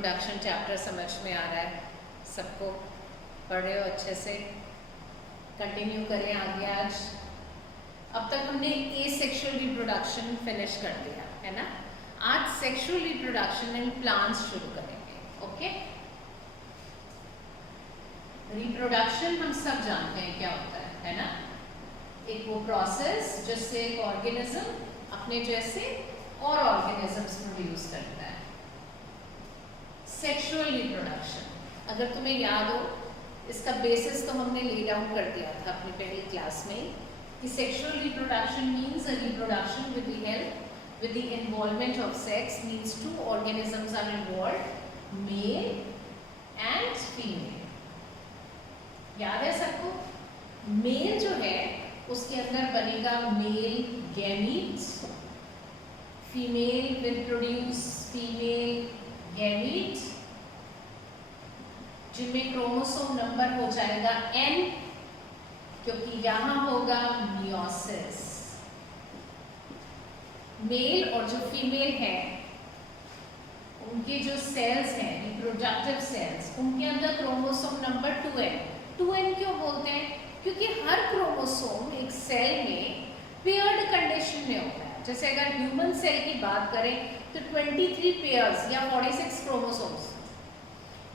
Reproduction chapter समझ में आ रहा है सबको? पढ़ रहे हो अच्छे से? कंटिन्यू करें आगे। आज अब तक हमने एसेक्सुअल रिप्रोडक्शन फिनिश कर दिया है ना। आज सेक्सुअल रिप्रोडक्शन इन प्लांट्स शुरू करेंगे। ओके, रिप्रोडक्शन हम सब जानते हैं क्या होता है ना। एक वो प्रोसेस जिससे एक ऑर्गेनिज्म अपने जैसे और ऑर्गेनिजम्स प्रोड्यूस करता है। सेक्सुअल रिप्रोडक्शन, अगर तुम्हें याद हो, इसका बेसिस तो हमने ले डाउन कर दिया था अपनी पहली क्लास में कि sexual reproduction means a reproduction with the help with the involvement of sex, means two organisms are involved, male and female. याद है सबको? मेल जो है उसके अंदर बनेगा male gametes, female will produce female gametes जिनमें क्रोमोसोम नंबर हो जाएगा n, क्योंकि यहां होगा मियोसिस। मेल और जो फीमेल है उनके जो सेल्स हैं, रिप्रोडक्टिव सेल्स, उनके अंदर क्रोमोसोम नंबर 2n। 2n क्यों बोलते हैं? क्योंकि हर क्रोमोसोम एक सेल में पेयर्ड कंडीशन में होता है। जैसे अगर ह्यूमन सेल की बात करें तो 23 पेयर्स या 46 क्रोमोसोम्स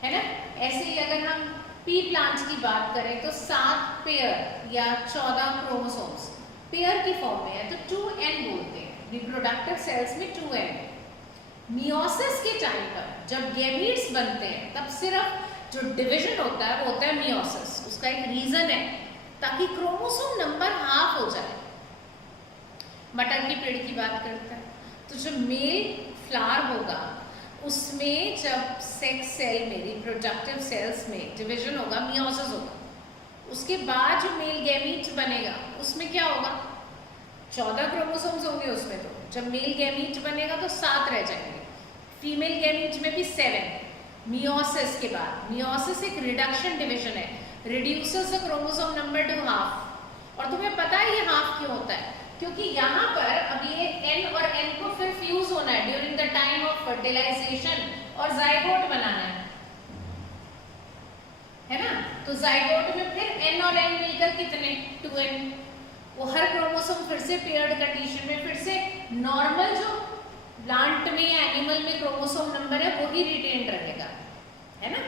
है ना। ऐसे ही अगर हम पी प्लांट की बात करें तो 7 पेयर या 14 क्रोमोसोम्स पेयर की फॉर्म में है, तो 2n बोलते हैं। रिप्रोडक्टिव सेल्स में 2n। मियोसिस के टाइम पर जब गैमीट्स बनते हैं तब सिर्फ जो डिवीजन होता है वो होता है मियोसिस। उसका एक रीजन है ताकि क्रोमोसोम नंबर हाफ हो जाए। मटर की पेड़ की बात करते हैं तो जो मेल फ्लावर होगा उसमें जब सेक्स सेल में, रिप्रोडक्टिव सेल्स में डिवीजन होगा, मियोसिस होगा। उसके बाद जो मेल गैमीट बनेगा उसमें क्या होगा? 14 क्रोमोसोम्स होंगे उसमें। तो जब मेल गैमीट बनेगा तो 7 रह जाएंगे। फीमेल गैमीट में भी 7। मियोसिस के बाद, मियोसिस एक रिडक्शन डिवीजन है, reduces the chromosome number two half. और तुम्हें पता है ये हाफ क्यों होता है? क्योंकि यहाँ पर अब ये n और n को फिर फ्यूज होना है during the time of fertilisation और जाइगोट बनाना है ना। तो जाइगोट में फिर n और n मिलकर कितने? 2n। वो हर क्रोमोसोम फिर से पेयर्ड कंडीशन में, फिर से नॉर्मल जो प्लांट में या एनिमल में क्रोमोसोम नंबर है वही रिटेन रहेगा, है ना।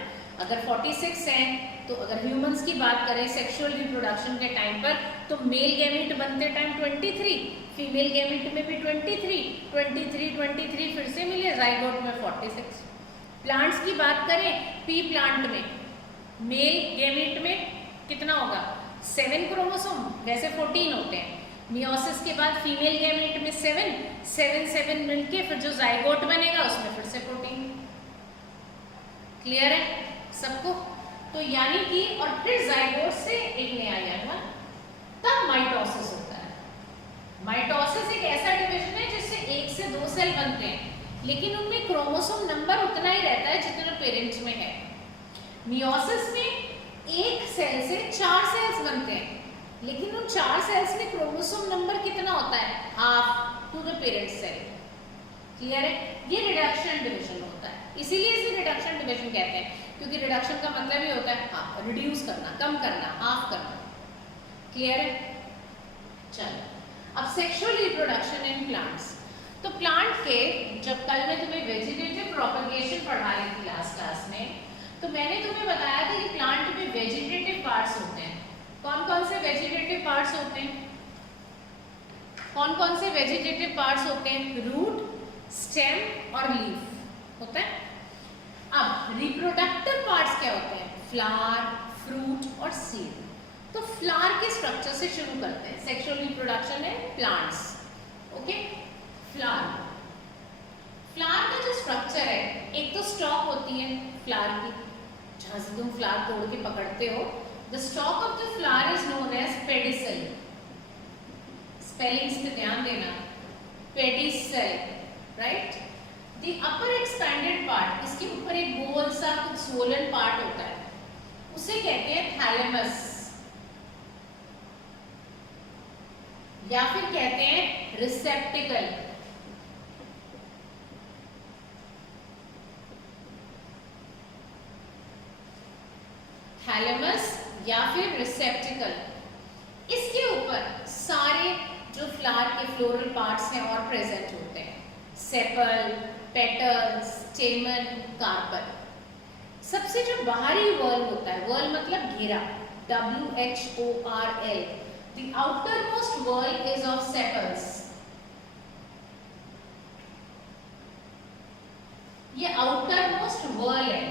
अगर 46 है तो अगर ह्यूमंस की बात करें सेक्सुअल रिप्रोडक्शन के टाइम पर तो मेल गैमीट बनते टाइम 23, फीमेल गैमीट में भी 23 फिर से मिले, जाइगोट में 46। प्लांट्स की बात करें, पी प्लांट में मेल गैमीट में कितना होगा? 7 क्रोमोसोम, वैसे 14 होते हैं। मियोसिस के बाद फीमेल गैमीट में 7 मिलके फिर जो जाइगोट बनेगा उसमें फिर से 14। क्लियर है सबको? तो यानी कि और फिर जाइगोट से एक नया जन्म, तब माइटोसिस होता है। माइटोसिस एक ऐसा डिवीजन है जिससे 1 से 2 सेल बनते हैं, लेकिन उनमें क्रोमोसोम नंबर उतना ही रहता है जितना पेरेंट्स में है। मियोसिस में एक सेल से 4 सेल्स बनते हैं, लेकिन उन 4 सेल्स में क्रोमोसोम नंबर कितना होता है? Half to the parent cell. Clear है? ये रिडक्शन डिवीजन होता है, इसीलिए इसे रिडक्शन डिवीजन कहते हैं, क्योंकि रिडक्शन का मतलब ही होता है हाँ, रिड्यूस करना, कम करना, हाफ करना। क्लियर है? चलो, अब सेक्सुअल रिप्रोडक्शन इन प्लांट्स। तो प्लांट के, जब कल मैं तुम्हें वेजिटेटिव प्रोपगेशन पढ़ा रही थी क्लास में, तो मैंने तुम्हें बताया था कि प्लांट में वेजिटेटिव पार्ट्स होते हैं। कौन कौन से वेजिटेटिव पार्ट्स होते हैं? कौन कौन से वेजिटेटिव पार्ट्स होते हैं? रूट, स्टेम और लीफ होता है। अब रिप्रोडक्टिव पार्ट्स क्या होते हैं? फ्लावर, फ्रूट और सीड। तो फ्लावर के स्ट्रक्चर से शुरू करते हैं, सेक्सुअल रिप्रोडक्शन है प्लांट्स। ओके, फ्लावर का जो स्ट्रक्चर है, एक तो स्टॉक होती है फ्लावर की, जहां से तुम फ्लावर तोड़ के पकड़ते हो। The stalk of the flower is known as pedicel. Spellings पे ध्यान देना, pedicel, right. The upper expanded part, इसके ऊपर एक गोल सा कुछ swollen पार्ट होता है, उसे कहते हैं थैलेमस, या फिर कहते हैं रिसेप्टिकल। या फिर रिसेप्टिकल। इसके ऊपर सारे जो फ्लावर के फ्लोरल पार्ट्स हैं और प्रेजेंट होते हैं, सेपल, पेटल्स, स्टेमन, कार्पल। सबसे जो बाहरी वॉल होता है, वॉल मतलब घेरा, WHORL, the outermost wall is of sepals। ये outermost wall है।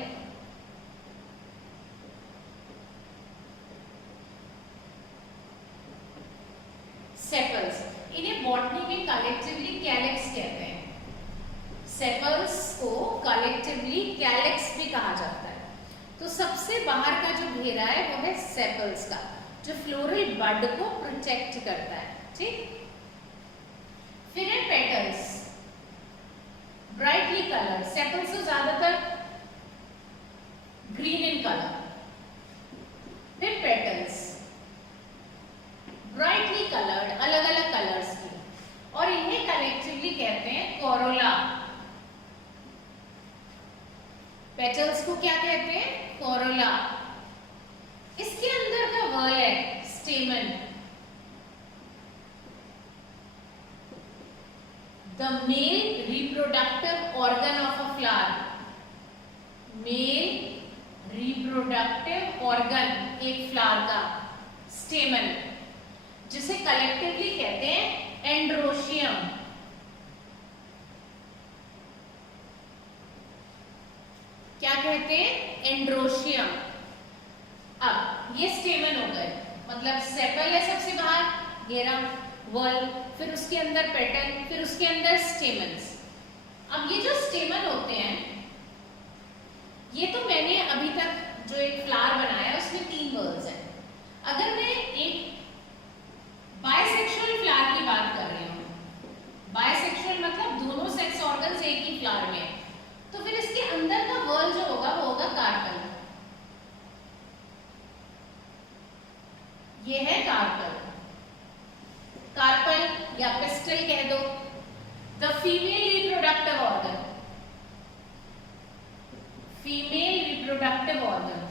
सेपल्स, इन्हें बॉटनी में कलेक्टिवली कैलेक्स कहते हैं। सेपल्स को कलेक्टिवली कैलेक्स भी कहा जाता है। तो सबसे बाहर का जो घेरा है वो है सेपल्स का, जो फ्लोरल बड को प्रोटेक्ट करता है। ठीक, फिर है पेटल्स, ब्राइटली कलर। सेपल्स तो ज्यादातर ग्रीन इन कलर। फिर पेटल्स ब्राइटली कलर्ड, अलग अलग कलर्स की, और इन्हें कलेक्टिवली कहते हैं कोरोला। पेटल्स को क्या कहते हैं? कोरोला। इसके अंदर का वॉल है स्टेमन। The mail reproductive organ of a flower. Mail reproductive organ एक फ्लावर का, स्टेमन, जिसे कलेक्टिवली कहते हैं एंड्रोशियम। क्या कहते हैं? एंड्रोशियम। अब ये स्टेमन हो गए, मतलब सेपल है सबसे बाहर घेरा, वॉल, फिर उसके अंदर पेटल, फिर उसके अंदर स्टेमन्स। अब ये जो स्टेमन होते हैं, ये तो मैंने अभी तक जो एक फ्लावर बनाया उसमें 3 वर्ल्स हैं। अगर मैं एक बायसेक्सुअल फ्लावर की बात कर रही हूँ, बायसेक्सुअल मतलब दोनों सेक्स ऑर्गन्स एक ही फ्लावर में, तो फिर इसके अंदर का वर्ल जो होगा वो होगा कार्पल। ये है कार्पल। कार्पल या पिस्टल कह दो। The female reproductive organ, female reproductive organ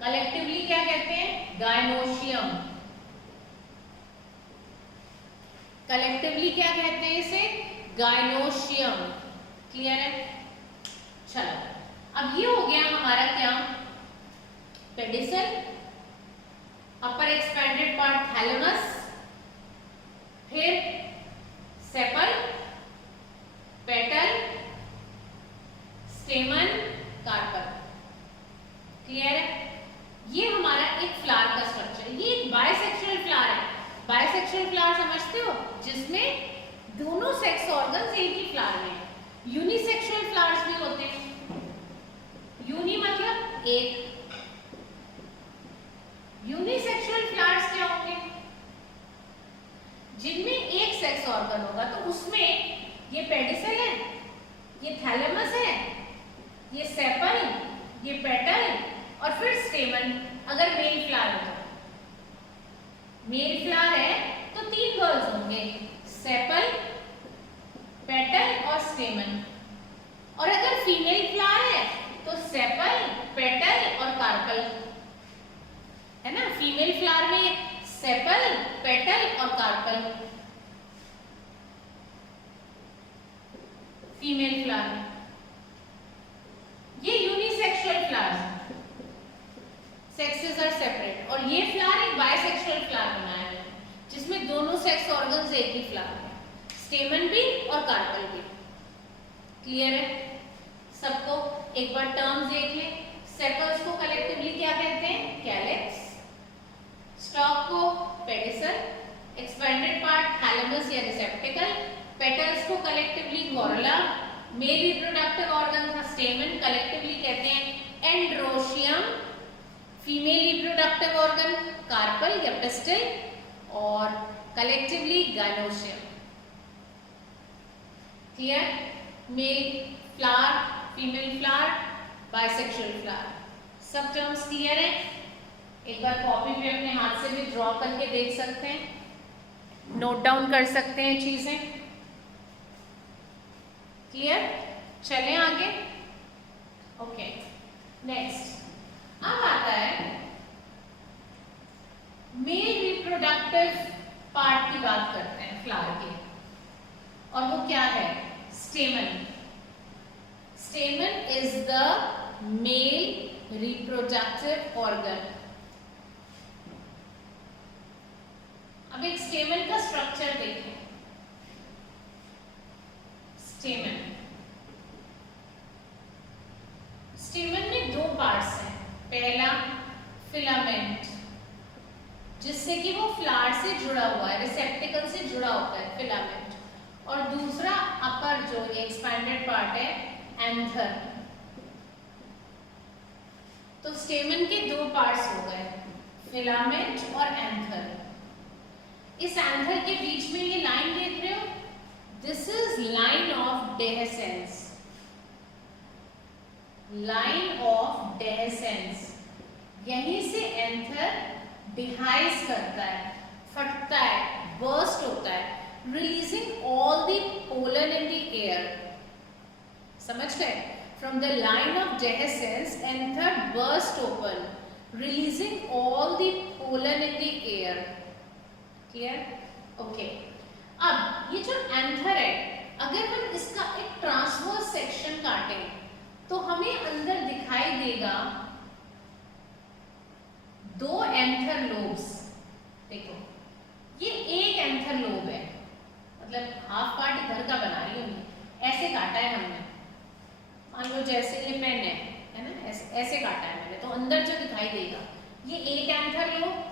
collectively क्या कहते हैं? गायनोशियम। कलेक्टिवली क्या कहते हैं इसे? गायनोशियम। क्लियर है? चलो, अब ये हो गया हमारा क्या? Pedicel, upper expanded part thalamus, फिर sepal, petal, stamen, carpel. Clear है? ये हमारा एक फ्लावर का स्ट्रक्चर। ये एक बायसेक्सुअल फ्लावर है। बायसेक्सुअल फ्लावर समझते हो? जिसमें दोनों सेक्स ऑर्गन्स एक ही फ्लावर में। यूनिसेक्सुअल फ्लावर्स भी होते हैं। यूनि मतलब एक। यूनिसेक्सुअल फ्लावर्स क्या होंगे? जिनमें एक सेक्स ऑर्गन होगा, तो उसमें ये पेडिसल है, ये थैलेमस है, ये सेपल, ये पेटल और फिर स्टेमन। अगर मेल फ्लावर है, मेल फ्लावर है तो 3 गर्ल्स होंगे, सेपल, पेटल और स्टेमन। और अगर फीमेल फ्लावर है तो सेपल, पेटल और कार्पल, है ना? फीमेल फ्लावर में सेपल, पेटल और कार्पल। फीमेल फ्लावर में ये unisexual flower, sexes are separate. और ये फ्लावर एक बायसेक्सुअल फ्लावर बनाया है, जिसमें दोनों सेक्स ऑर्गन्स एक ही फ्लावर है, स्टेमन भी और कार्पल भी। क्लियर है सबको? एक बार टर्म्स देख लें। सेपल्स को कलेक्टिवली क्या कहते हैं? कैलेक्स। स्टॉक को पेडिसल, एक्सपेंडेड पार्ट थैलेमस या रिसेप्टिकल। पेटल्स को collectively corolla, male reproductive organ का स्टेमन, कलेक्टिवली कहते हैं androecium. Female reproductive organ carpel या पिस्टल और collectively gynoecium. Clear? Male flower, female flower, bisexual flower, सब टर्म्स क्लियर है? एक बार कॉपी पे अपने हाथ से भी ड्रॉ करके देख सकते हैं, नोट डाउन कर सकते हैं चीजें। क्लियर? चलें आगे। ओके, नेक्स्ट अब आता है मेल रिप्रोडक्टिव पार्ट की बात करते हैं फ्लावर के, और वो क्या है? स्टेमन। स्टेमन is the mail reproductive organ. अब एक स्टेमन का स्ट्रक्चर देखें। स्टेमन, स्टेमन में दो पार्ट्स हैं। पहला फिलामेंट, जिससे कि वो फ्लावर से जुड़ा हुआ है, रिसेप्टिकल से जुड़ा होता है फिलामेंट, और दूसरा अपर जो ये एक्सपैंडेड पार्ट है, एंथर। तो स्टेमन के दो पार्ट्स हो गए, फिलामेंट और एंथर। इस एंथर के बीच में ये लाइन देख रहे हो, this is line of dehiscence. Line of dehiscence, यहीं से एंथर डिहाइज करता है, फटता है, बर्स्ट होता है, releasing all the pollen in the air. समझ गए? From the line of dehiscence anther burst open, releasing all the pollen in the air. Clear? Okay. अब ये जो एंथर है, अगर हम इसका एक ट्रांसवर्स सेक्शन काटें तो हमें अंदर दिखाई देगा दो एंथर लोब्स। देखो, ये एक एंथर लोब है, मतलब हाफ पार्ट इधर का बना रही हूँ, ऐसे काटा है हमने। मान लो जैसे ये पेन है ना, ऐसे काटा है मैंने, तो अंदर जो दिखाई देगा ये एक एंथर लोब,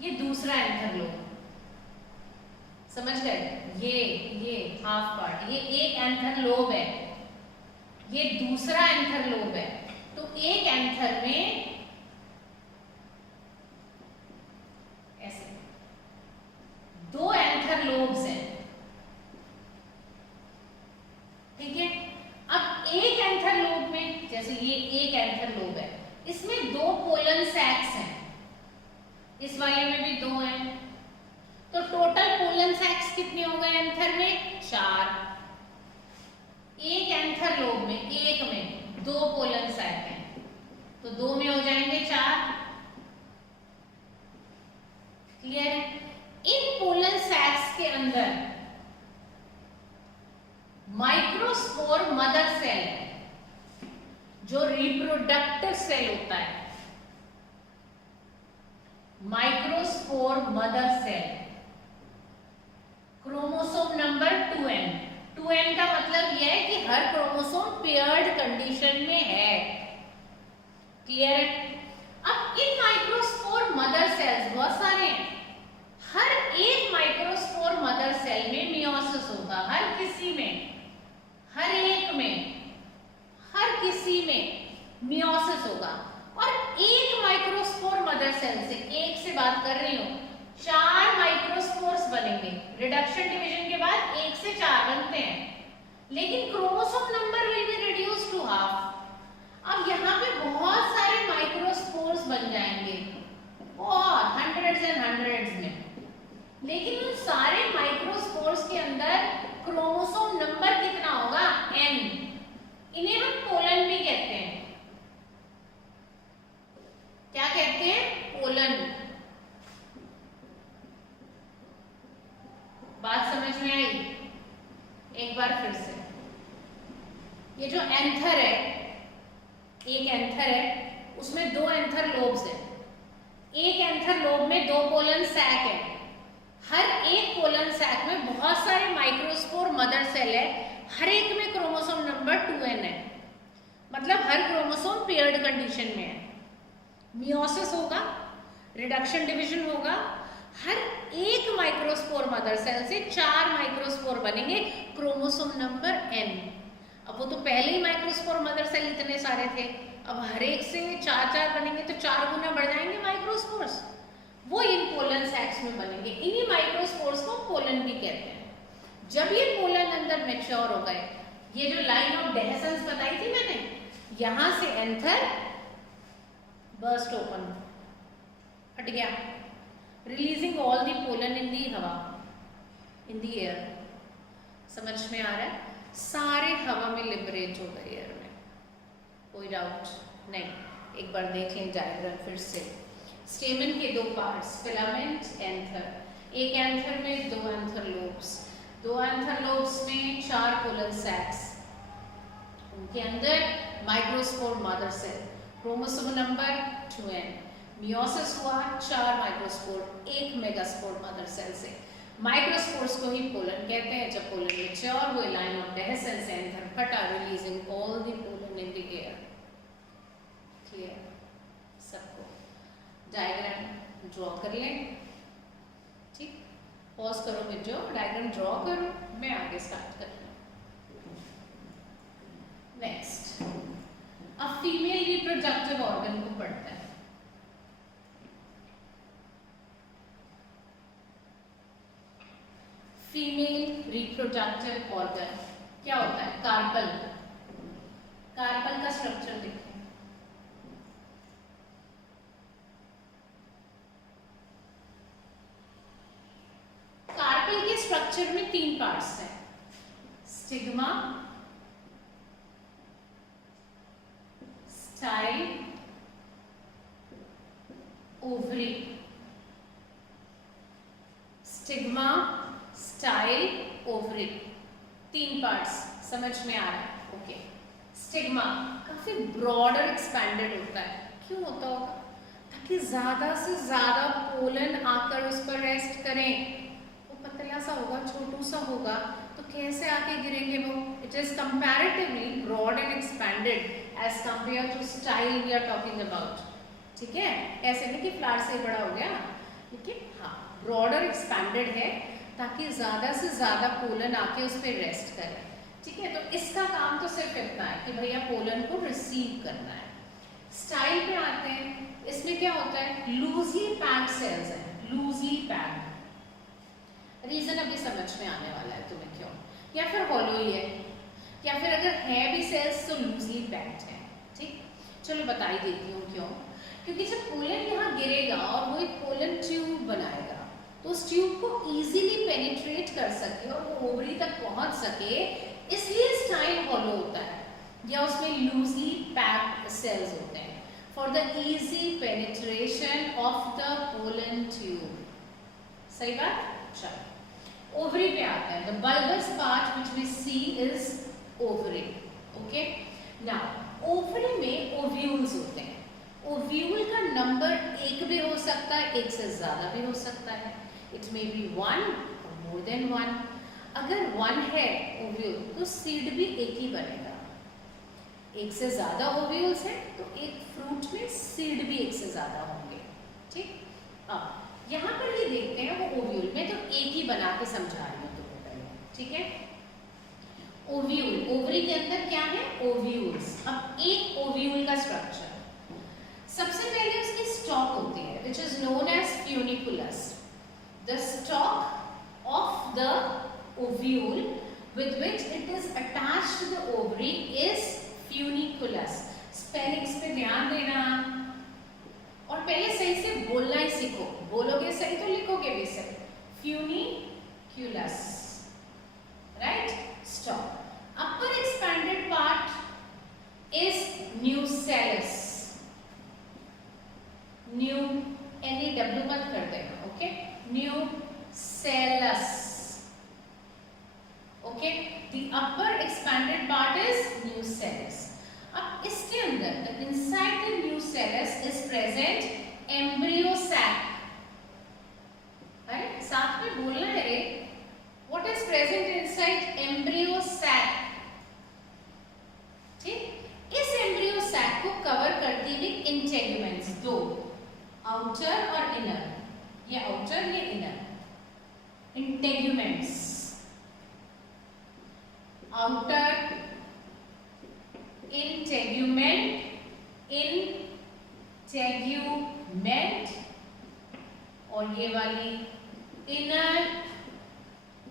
ये दूसरा एंथर लोब। समझ गए? ये हाफ पार्ट, ये एक एंथर लोब है, ये दूसरा एंथर लोब है। तो एक एंथर में ऐसे दो एंथर लोब्स हैं, ठीक है? अब एक एंथर लोब में, जैसे ये एक एंथर लोब है, इसमें दो पोलन सैक्स हैं, इस वाले में भी दो हैं, तो टोटल पोलन सैक्स कितने हो गए एंथर में? 4। एक एंथर लोब में, एक में दो पोलन सैक हैं, तो 2 में हो जाएंगे 4। क्लियर है? इन पोलन सैक्स के अंदर माइक्रोस्पोर मदर सेल है, जो रिप्रोडक्टिव सेल होता है। Microspore mother cell, chromosome number 2n। 2n का मतलब यह है कि हर क्रोमोसोम पेयर्ड कंडीशन में है। क्लियर है? अब इन माइक्रोस्पोर मदर सेल्स बहुत सारे हैं, हर एक माइक्रोस्पोर मदर सेल में मियोसिस होगा, हर किसी में, हर एक में, हर किसी में मियोसिस होगा। और एक माइक्रोस्पोर मदर सेल से, एक से बात कर रही हूं, 4 माइक्रोस्पोर्स बनेंगे। रिडक्शन डिवीजन के बाद 1 से 4 बनते हैं, लेकिन chromosome number will be reduce to half. अब यहाँ पे बहुत सारे माइक्रोस्पोर्स बन जाएंगे, बहुत हंड्रेड्स एंड हंड्रेड्स में, लेकिन उन सारे माइक्रोस्पोर्स के अंदर क्रोमोसोम नंबर कितना होगा? n। इन्हें हम पोलन भी कहते हैं। क्या कहते हैं? पोलन। बात समझ में आई? एक बार फिर से, ये जो एंथर है, एक एंथर है, उसमें 2 एंथर लोब्स हैं। एक एंथर लोब में 2 पोलन सैक है, हर एक पोलन सैक में बहुत सारे माइक्रोस्पोर मदर सेल है, हर एक में क्रोमोसोम नंबर 2n है, मतलब हर क्रोमोसोम पेयर्ड कंडीशन में है। मियोसिस होगा, रिडक्शन डिवीजन होगा, हर एक माइक्रोस्पोर मदर सेल से 4 माइक्रोस्पोर बनेंगे, क्रोमोसोम नंबर n। अब वो तो पहले ही माइक्रोस्पोर मदर सेल इतने सारे थे, अब हर एक से 4 बनेंगे, तो 4 गुना बढ़ जाएंगे माइक्रोस्पोर्स, वो इन पोलन सैक्स में बनेंगे। इन्हीं माइक्रोस्पोर्स को पोलन भी कहते हैं। जब ये पोलन अंदर मैच्योर हो गए, ये जो लाइन ऑफ डेहेसेंस बताई थी मैंने, यहां से एंथर बर्स्ट ओपन, हट गया, रिलीजिंग ऑल द पोलन इन दी हवा, इन दी एयर। समझ में आ रहा है? सारे हवा में लिबरेट हो गए एयर में, कोई डाउट नहीं। एक बार देख लें डायग्राम फिर से। स्टेमन के दो पार्ट्स, फिलामेंट, एंथर। एक एंथर में दो एंथर लोब्स, दो एंथर लोब्स में 4 पोलन सैक्स, उनके अंदर microspore mother cell, chromosome number 2n। Meiosis हुआ 4 माइक्रोस्पोर, 1 मेगास्पोर मदर सेल से। माइक्रोस्पोर्स को ही पोलन कहते हैं। जब पोलन मैच्योर हुए, लाइन ऑफ डेहेसन से एंथर फटा, releasing all the pollen in the air. Clear सबको? डायग्राम ड्रॉ कर लें, ठीक। पॉज करो बच्चों, डायग्राम ड्रॉ करो, मैं आगे स्टार्ट कर रही हूँ। नेक्स्ट, अब फीमेल रिप्रोडक्टिव ऑर्गन को पढ़ते हैं। फीमेल रिप्रोडक्टिव ऑर्गन क्या होता है? कार्पल। कार्पल का स्ट्रक्चर देखें। कार्पल के स्ट्रक्चर में 3 पार्ट्स हैं, stigma, style, ovary. Stigma, style, ovary, 3 parts समझ में आ रहा है? ओके। स्टिग्मा काफी ब्रॉडर एक्सपैंडेड होता है। क्यों होता होगा? ताकि ज्यादा से ज्यादा पोलन आकर उस पर रेस्ट करें। वो पतला सा होगा, छोटू सा होगा, तो कैसे आके गिरेंगे वो? It is comparatively broad and expanded as compare to style we are talking about. ठीक है, ऐसे नहीं कि फ्लावर से बड़ा हो गया, लेकिन हाँ ब्रॉडर एक्सपैंडेड है ताकि ज्यादा से ज्यादा पोलन आके उस पर रेस्ट करे। ठीक है, तो इसका काम तो सिर्फ इतना है कि भैया पोलन को रिसीव करना है। स्टाइल पे आते हैं, इसमें क्या होता है? लूजली पैक्ड सेल्स हैं, लूजली पैक्ड। रीजन अभी समझ में आने वाला है तुम्हें क्यों, या फिर हॉलो ही है, या फिर अगर है भी सेल्स तो लूजली पैक्ड है। ठीक, चलो बता ही देती हूँ क्यों। क्योंकि जब पोलन यहाँ गिरेगा और वो एक पोलन ट्यूब बनाएगा, तो उस ट्यूब को इजीली पेनिट्रेट कर सके और वो ओवरी तक पहुंच सके, इसलिए स्टाइल हॉलो होता है, या उसमें लूजली पैक्ड सेल्स होते हैं for the easy penetration of the pollen tube. सही बात? चलो ओवरी पे आते हैं। The bulbous part which we see is ovary. Okay, now ovary में ओव्यूल्स होते हैं। ओव्यूल का नंबर 1 भी हो सकता है, 1 से ज्यादा भी हो सकता है। इट मे बी 1 और मोर देन 1। अगर 1 है ओव्यूल तो सीड भी एक ही बनेगा। 1 से ज्यादा ओव्यूल्स हैं तो एक फ्रूट में सीड भी 1 से ज्यादा होंगे। ठीक, अब यहाँ पर ये देखते हैं वो ओव्यूल में, तो एक ही बना के समझा रही हूँ तुम्हें पहले। ठीक है, ओव्यूल, ओवरी के अंदर क्या है? ओव्यूल्स। अब एक ओव्यूल का स्ट्रक्चर, सबसे पहले उसकी स्टॉक होती है which is known as funiculus. The stalk of the ovule with which it is attached to the ovary is funiculus. Spellings पे ध्यान देना और पहले सही से बोलना ही सीखो। बोलोगे सही तो लिखोगे भी सही। Funiculus, right? Stalk. Upper expanded part is nucellus. New NEW मत कर देना, okay? nucellus. Okay, the upper expanded part is nucellus. अब इसके अंदर inside the nucellus is present embryo sac. अरे साथ में बोलना है रे। What is present inside embryo sac? ठीक, इस embryo sac को कवर करती हुई इंटेगुमेंट्स, 2, आउटर और इनर। ये आउटर, ये inner. Integuments, outer integument, integument, और ये वाली inner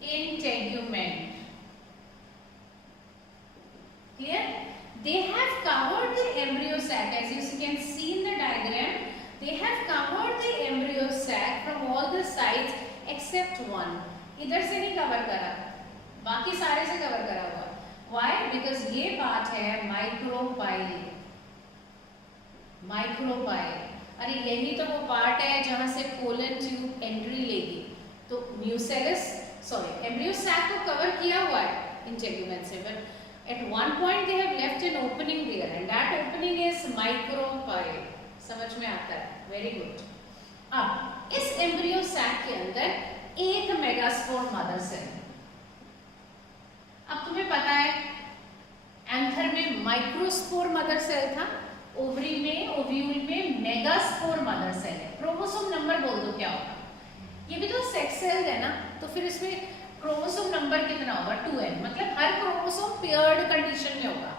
integument. Clear? They have covered the embryo sac, as you can see in the diagram. They have covered the embryo sac from all the sides except one. इधर से नहीं cover करा, बाकी सारे से कवर करा हुआ। व्हाई? बिकॉज ये पार्ट है माइक्रोपाइल। माइक्रोपाइल, अरे यही तो वो पार्ट है जहां से पोलन ट्यूब एंट्री लेगी। तो न्यूसेलस सॉरी एम्ब्रियो सैक को कवर किया हुआ है इंटेगुमेंट से, but at one point they have left an opening there and that opening is micropyle. समझ में आता है? Very good. अब इस एम्ब्रियो सैक के अंदर एक मेगास्पोर मदर सेल। अब तुम्हें पता है एंथर में माइक्रोस्पोर मदर सेल था, ओवरी में ओव्यूल में मेगास्पोर मदर सेल है। क्रोमोसोम नंबर बोल दो क्या होगा? ये भी तो सेक्स सेल है ना, तो फिर इसमें क्रोमोसोम नंबर कितना होगा? 2n, मतलब हर क्रोमोसोम पेयर्ड कंडीशन में होगा।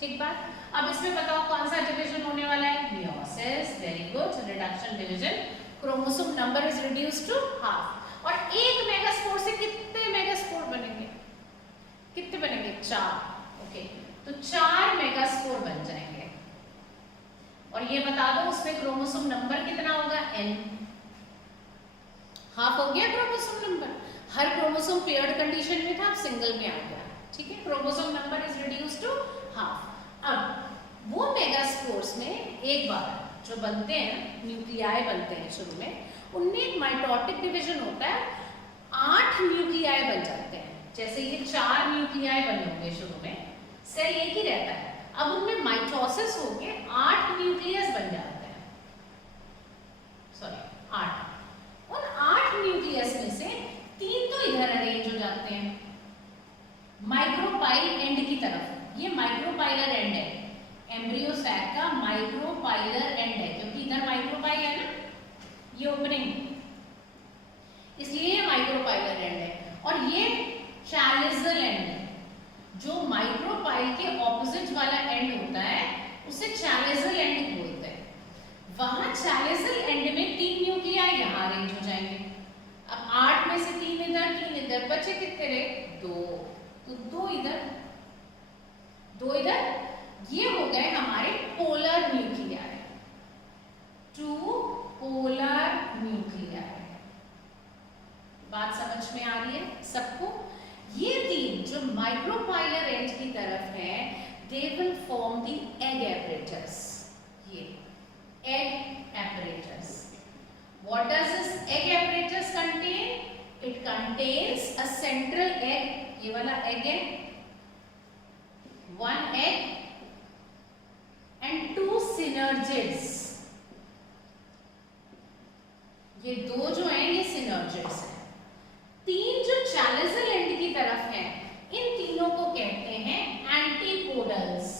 ठीक बात। अब इसमें बताओ कौन सा डिवीजन होने वाला है? Meiosis. Very good, reduction division. Chromosome number is reduced to half. और एक मेगास्पोर से कितने मेगास्पोर बनेंगे? कितने बनेंगे? 4। ओके, तो 4 मेगास्पोर बन जाएंगे। और ये बता दो उसमें क्रोमोसोम नंबर कितना होगा? n। हाफ हो गया क्रोमोसोम नंबर। हर क्रोमोसोम पेयर्ड कंडीशन में था, अब सिंगल में आ गया। ठीक है, chromosome number is reduce to half. अब वो मेगास्पोर्स में एक बार जो बनते हैं, न्यूक्लियाई बनते हैं शुरू में, उनमें एक माइटोटिक डिवीजन होता है। 8 न्यूक्लियाई बन जाते हैं। जैसे ये 4 न्यूक्लियाई बने होंगे शुरू में, सेल एक ही रहता है। अब उनमें माइटोसिस होके 8 न्यूक्लियस बन जाते हैं। सॉरी 8। उन 8 न्यूक्लियस में से 3 तो इधर अरेंज हो जाते हैं माइक्रोपाइल एंड की तरफ। ये माइक्रोपाइलर एंड है, एम्ब्रियो सैक का माइक्रोपाइलर एंड है, क्योंकि इधर माइक्रोपाइल है ना, ये ओपनिंग, इसलिए ये माइक्रोपाइलर एंड है। और ये चैलिजल एंड है। जो माइक्रोपाइल के ऑपोजिट वाला एंड होता है उसे चैलिजल एंड बोलते हैं। वहां चैलिजल एंड में 3 न्यूक्लियाई यहाँ अरेंज हो जाएंगे। अब 8 में से 3 इधर 3 इधर, बचे कितने रहे? 2। तो 2 इधर 2 इधर। ये हो गए हमारे पोलर न्यूक्लियाई, 2 पोलर न्यूक्लियाई। बात समझ में आ रही है सबको? ये 3 जो माइक्रोपाइलर एंड की तरफ है, they will form the egg apparatus. ये egg apparatus. What does this egg apparatus contain? It contains a central egg, ये वाला एग है, 1 एग एंड 2 सिनर्जिड्स। ये 2 जो हैं ये सिनर्जिड्स हैं। 3 जो चैलिजल एंड की तरफ है, इन तीनों को कहते हैं एंटीपोडल्स।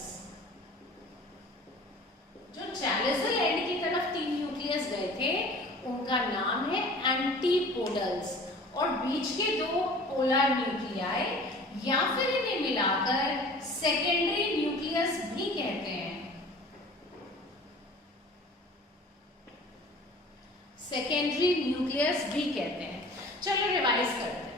जो चैलिजल एंड की तरफ 3 न्यूक्लियस गए थे उनका नाम है एंटीपोडल्स। और बीच के 2 पोलर न्यूक्लियाई या फिर इन्हें मिलाकर सेकेंडरी न्यूक्लियस भी कहते हैं। सेकेंडरी न्यूक्लियस भी कहते हैं। चलो रिवाइज करते हैं,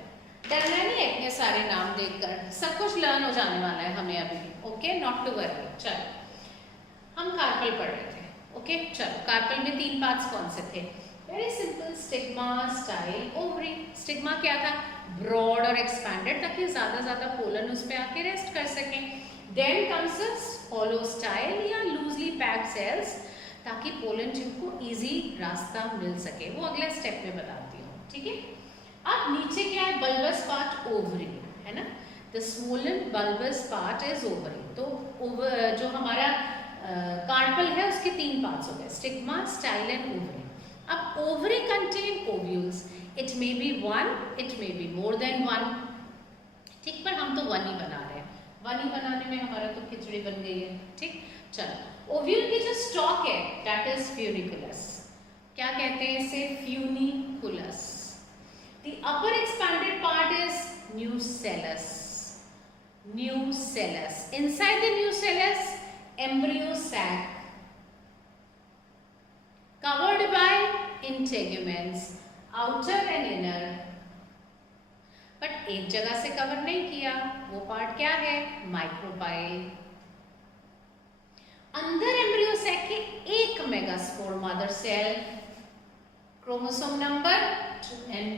डरना नहीं है इतने सारे नाम देखकर, सब कुछ लर्न हो जाने वाला है हमें अभी। Okay, not to worry. चलो हम कार्पल पढ़ रहे थे। ओके, चलो कार्पल में 3 पार्ट्स कौन से थे? Very simple, stigma, style, ovary. Stigma क्या था? ब्रॉड और एक्सपैंडेड, ताकि ज्यादा पोलन उस पे आके रेस्ट कर सकें। देन कम्स हॉलो स्टाइल या लूजली पैक्ड सेल्स, ताकि पोलन ट्यूब को इजी रास्ता मिल सके। वो अगले स्टेप में बताती हूँ। ठीक है, अब नीचे क्या है? बल्बस पार्ट, ओवरी है ना। The swollen bulbous part is ovary. तो जो हमारा कार्पल है उसके 3 पार्ट्स हो गए, स्टिग्मा, स्टाइल एंड ओवरी। अब ovary contain ovules. It may be 1, it may be more than 1। ठीक, पर हम तो 1 ही बना रहे हैं। 1 ही बनाने में हमारा तो खिचड़ी बन गई है। ठीक, चलो ओव्यूल की जो स्टॉक है दैट इज फ्यूनिकुलस। क्या कहते हैं इसे? Funiculus. The upper expanded part is nucellus. Nucellus. Inside the nucellus, embryo sac covered by integuments, outer and inner. But एक जगह से कवर नहीं किया, वो पार्ट क्या है? माइक्रोपाइल। अंदर एम्ब्रियो सैक के 1 megaspore mother cell, chromosome number 2n।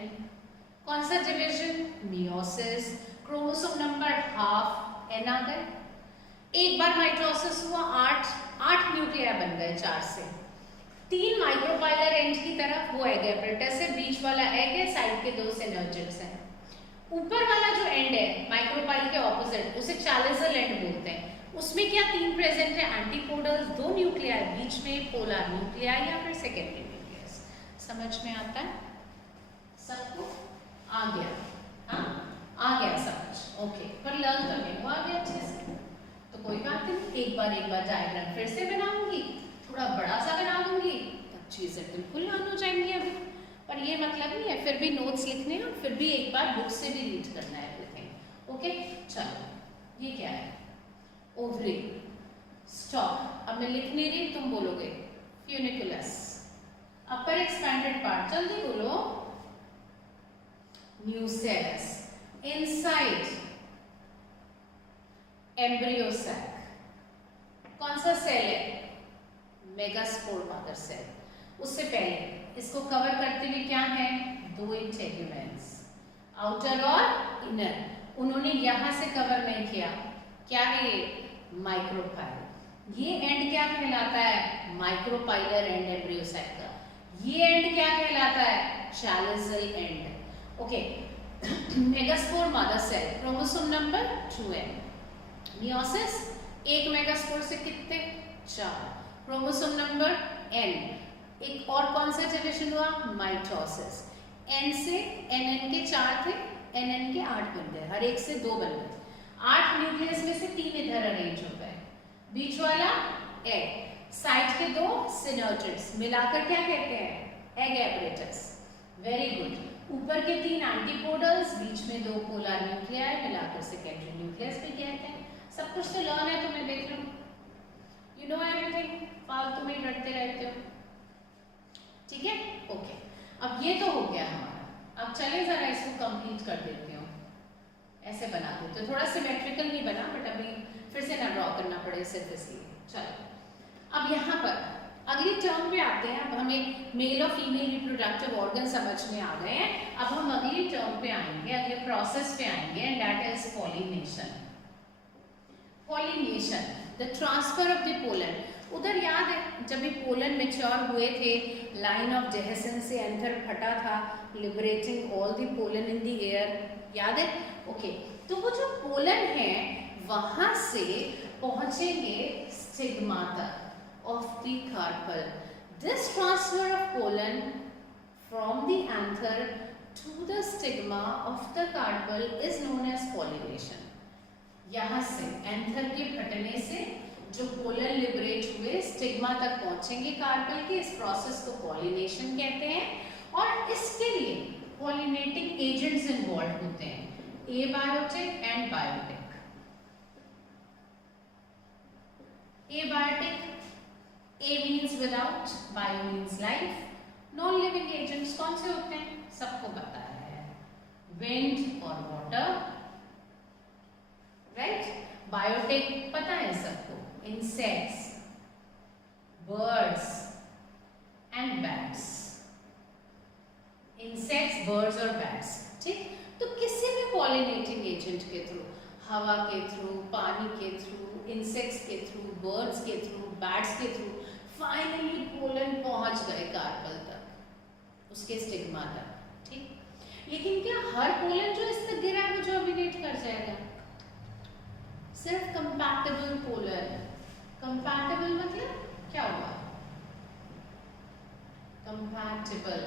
कौन सा division? Meiosis. Chromosome number half, N आ गए। एक बार माइटोसिस हुआ, 8 न्यूक्लियाई बन गए 4 से। 3 माइक्रोपाइलर एंड की तरफ, वो एग एपरेटस है, बीच वाला एग है, साइड के 2 सिनर्जिड्स हैं। ऊपर वाला जो एंड है माइक्रोपाइल के ऑपोजिट, उसे चैलिसल एंड बोलते हैं। उसमें क्या 3 प्रेजेंट है, एंटीपोडल्स, 2 न्यूक्लियाई बीच में, पोलर न्यूक्लियाई या फिर सेकेंडरी न्यूक्लियस। समझ में आता है सबको? आ गया? हाँ, आ गया समझ? ओके, पर लर्न तो नहीं हुआ अभी अच्छे से, तो कोई बात नहीं, एक बार डायग्राम फिर से बनाऊंगी, थोड़ा बड़ा सा बना दूंगी, तब चीजें बिल्कुल लर्न हो जाएंगी अभी। पर ये मतलब नहीं है, फिर भी नोट्स लिखने हैं, फिर भी एक बार बुक से भी रीड करना है एवरीथिंग। ओके, चलो ये क्या है? Ovary, stop. अब मैं लिख नहीं रही, तुम बोलोगे फ्यूनिकुलस। अपर एक्सपैंडेड पार्ट, जल्दी बोलो। Nucellus, inside embryo sac. कौन सा सेल है? Megaspore mother cell. उससे पहले इसको कवर करते हुए क्या है? 2 इंटेग्यूमेंट्स, आउटर और इनर। उन्होंने यहां से कवर नहीं किया, क्या है ये? माइक्रोपाइल। ये एंड क्या कहलाता है? माइक्रोपाइलर एंड एम्ब्रियो सैक का। ये एंड क्या कहलाता है? Chalazal end. Okay, megaspore mother cell, chromosome number 2n। Meiosis, एक मेगास्पोर से कितने? 4। Chromosome number n। एक और कौन सा डिवीजन हुआ? माइटोसिस। n से nn के 4 थे, nn के 8 बन गए, हर एक से 2 बन गए। 8 न्यूक्लियस में से 3 इधर अरेंज हो गए, बीच वाला एग, साइड के 2 सिनर्जिड्स, मिलाकर क्या कहते हैं? Egg apparatus. Very good. ऊपर के 3 एंटीपोडल्स, बीच में 2 पोलर न्यूक्लियाई, मिलाकर सेकेंडरी न्यूक्लियस भी कहते हैं। सब कुछ तो लर्न है, तुम्हें देख लो, यू नो एवरीथिंग, फालतू में रटते रहते हो, ठीक है? ओके, अब ये तो हो गया हमारा। अब चलिए जरा इसको कंप्लीट कर देती हूँ, ऐसे बना देते हो, थोड़ा सिमेट्रिकल नहीं बना, बट अभी फिर से ना ड्रॉ करना पड़े सिर्फ इसलिए। चलो, अब यहाँ पर अगली टर्म पे आते हैं। अब हमें मेल और फीमेल रिप्रोडक्टिव ऑर्गन समझ में आ गए हैं। अब हम अगली टर्म पे आएंगे, अगले प्रोसेस पे आएंगे, and that is pollination. Pollination, the transfer of the pollen. उधर याद है जब ये पोलन मेच्योर हुए थे, लाइन ऑफ जेहसन से एंथर फटा था, liberating all the pollen in the air, याद है? ओके, तो वो जो पोलन है वहां से पहुंचेंगे स्टिग्मा तक of the carpel. This transfer of pollen from the anther to the stigma of the carpel is known as pollination. यहाँ से एंथर के फटने से जो पोलन लिबरेट हुए स्टिग्मा तक पहुंचेंगे कार्पल के, इस प्रोसेस को पॉलिनेशन कहते हैं। और इसके लिए पॉलिनेटिंग एजेंट्स इन्वॉल्व होते हैं, abiotic and biotic. Abiotic, A means without, bio means life। Non living agents कौन से होते हैं? सबको पता है, विंड और वाटर, राइट? बायोटिक पता है सबको, insects, birds and bats. Insects, birds और बैट्स, ठीक? तो किसी भी पॉलिनेटिंग एजेंट के थ्रू, हवा के थ्रू, पानी के थ्रू, इंसेक्ट्स के थ्रू, बर्ड्स के थ्रू, बैट्स के थ्रू, फाइनली पोलन पहुंच गए कार्पल तक, उसके स्टिग्मा तक, ठीक? लेकिन क्या हर पोलन जो इस तक गिरा है वो जर्मिनेट कर जाएगा? सिर्फ कंपैटिबल पोलन। कंपैटिबल मतलब क्या हुआ? कंपैटिबल,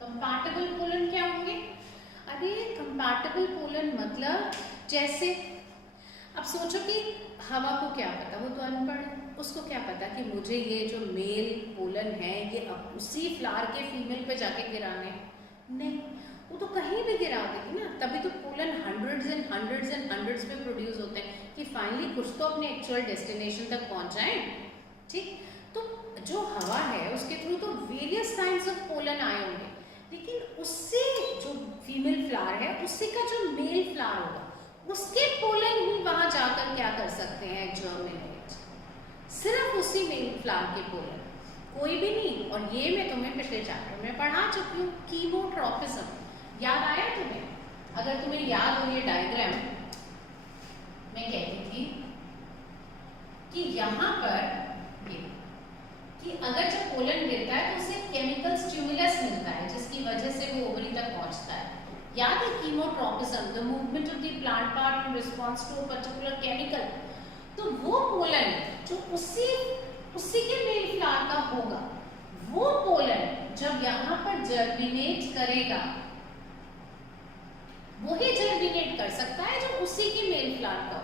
कंपैटिबल पोलन क्या होंगे? अरे कंपैटिबल पोलन मतलब जैसे, अब सोचो कि हवा को क्या पता, वो तो अनपढ़ है, उसको क्या पता कि मुझे ये जो मेल पोलन है ये अब उसी फ्लावर के फीमेल पे जाके गिराने, नहीं, वो तो कहीं भी गिरा देगी ना। तभी तो pollen hundreds and hundreds and hundreds में प्रोड्यूस होते हैं कि फाइनली कुछ तो अपने एक्चुअल डेस्टिनेशन तक पहुंच जाए, ठीक? तो जो हवा है उसके थ्रू तो वेरियस काइंड्स ऑफ पोलन आए होंगे, लेकिन उससे जो फीमेल फ्लावर है उससे का जो मेल फ्लावर होगा उसके पोलन ही वहां जाकर क्या कर सकते हैं? जर्मिनेट। सिर्फ उसी मेल फ्लावर के पोलन, कोई भी नहीं। और ये मैं तुम्हें पिछले चैप्टर में पढ़ा चुकी हूँ, कीमोट्रॉपिज्म। याद आया तुम्हें? अगर तुम्हें याद हो ये डायग्राम, मैं कहती थी कि यहाँ पर ये कि अगर जब पोलन गिरता है तो उसे केमिकल स्टिमुलस मिलता है जिसकी वजह से वो ओवरी तक पहुंचता है। याद है chemotropism, the movement of the plant part in response to a particular chemical. तो वो पोलन जो उसी के मेल फ्लावर का होगा, वो पोलन जब यहाँ पर जर्मिनेट करेगा, वही जर्मिनेट कर सकता है जो उसी के मेल फ्लावर का।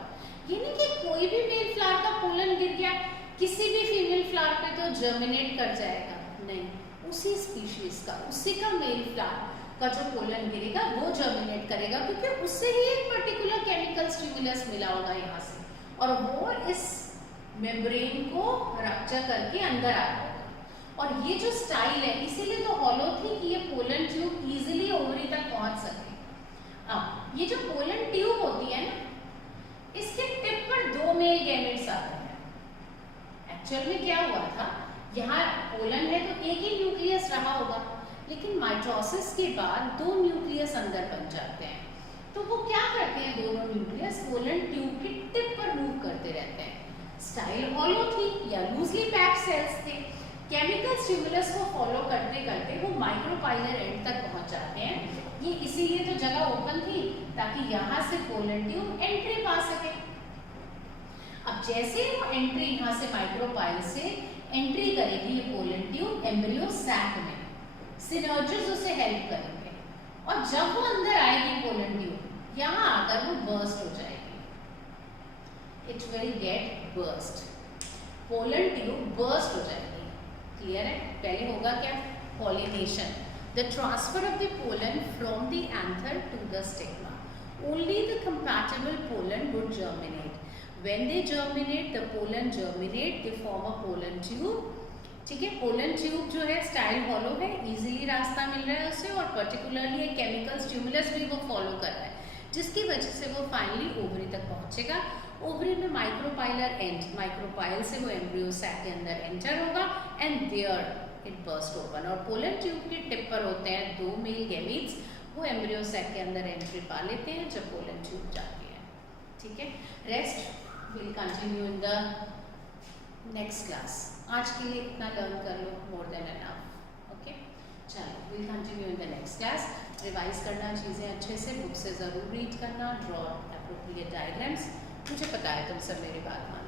ये नहीं कि कोई भी मेल फ्लावर का पोलन गिर गया किसी भी फीमेल फ्लावर पे तो जर्मिनेट कर जाएगा, नहीं, उसी स्पीशीज का, उसी का मेल फ्लावर का जो पोलन गिरेगा वो जर्मिनेट करेगा, क्योंकि उससे ही एक पर्टिकुलर केमिकल स्टिमुलस मिला होगा यहाँ से, और वो इस मेम्ब्रेन को रप्चर करके अंदर आ जाएगा। और ये जो स्टाइल है इसीलिए तो हॉलो थी कि ये पोलन ट्यूब इजीली ओवरी तक पहुंच सके। अब ये जो पोलन ट्यूब होती है ना, इसके टिप पर 2 मेल गैमेट्स आते हैं। एक्चुअल में क्या हुआ था, यहाँ पोलन है तो एक ही न्यूक्लियस रहा होगा, लेकिन माइटोसिस के बाद 2 न्यूक्लियस अंदर बन जाते हैं। तो वो क्या करते हैं, दोनों न्यूक्लियस पोलन ट्यूब की टिप पर मूव करते रहते हैं। स्टाइल हॉलो थी या लूजली पैक्ड सेल्स थे। केमिकल स्टिमुलस को फॉलो करते करते वो माइक्रोपाइलर एंड तक पहुंच जाते हैं। ये इसीलिए तो जगह ओपन थी ताकि यहाँ से पोलन ट्यूब एंट्री पा सके। अब जैसे वो एंट्री यहाँ से माइक्रोपाइल से एंट्री करेगी ये पोलन ट्यूब एम्ब्रियो सैक में, सिनर्जिस उसे हेल्प करेंगे, और जब वो अंदर आएगी पोलन ट्यूब, यहाँ आकर वो बर्स्ट हो जाएगी, it will get burst, pollen tube burst हो जाएगी। क्लियर है? पहले होगा क्या, pollination, the transfer of the pollen from the anther to the stigma. Only the compatible pollen would germinate. When they germinate, the pollen germinate, they form a pollen tube। ठीक है, pollen tube जो है style hollow है, easily रास्ता मिल रहा है उसे, और पर्टिकुलरली एक केमिकल स्टिमुलस भी वो फॉलो कर रहा है, जिसकी वजह से वो फाइनली ओवरी तक पहुंचेगा। ओवरी में माइक्रोपाइलर एंड, माइक्रोपाइल से वो एम्ब्रियो सैक के अंदर एंटर होगा and there it burst open. और पोलन ट्यूब के टिप पर होते हैं 2 मेल गैमीट्स, वो एम्ब्रियो सैक के अंदर एंट्री पा लेते हैं जब पोलन ट्यूब जाती है। ठीक है, rest will continue in the next class. आज के लिए इतना लर्न कर लो, मोर देन एनफ। ओके, चलो will continue in the next class. Revise करना चीज़ें अच्छे से, बुक से ज़रूर रीड करना, ड्रॉ एप्रोप्रिएट डायग्राम्स। मुझे पता है तुम सब मेरी बात मान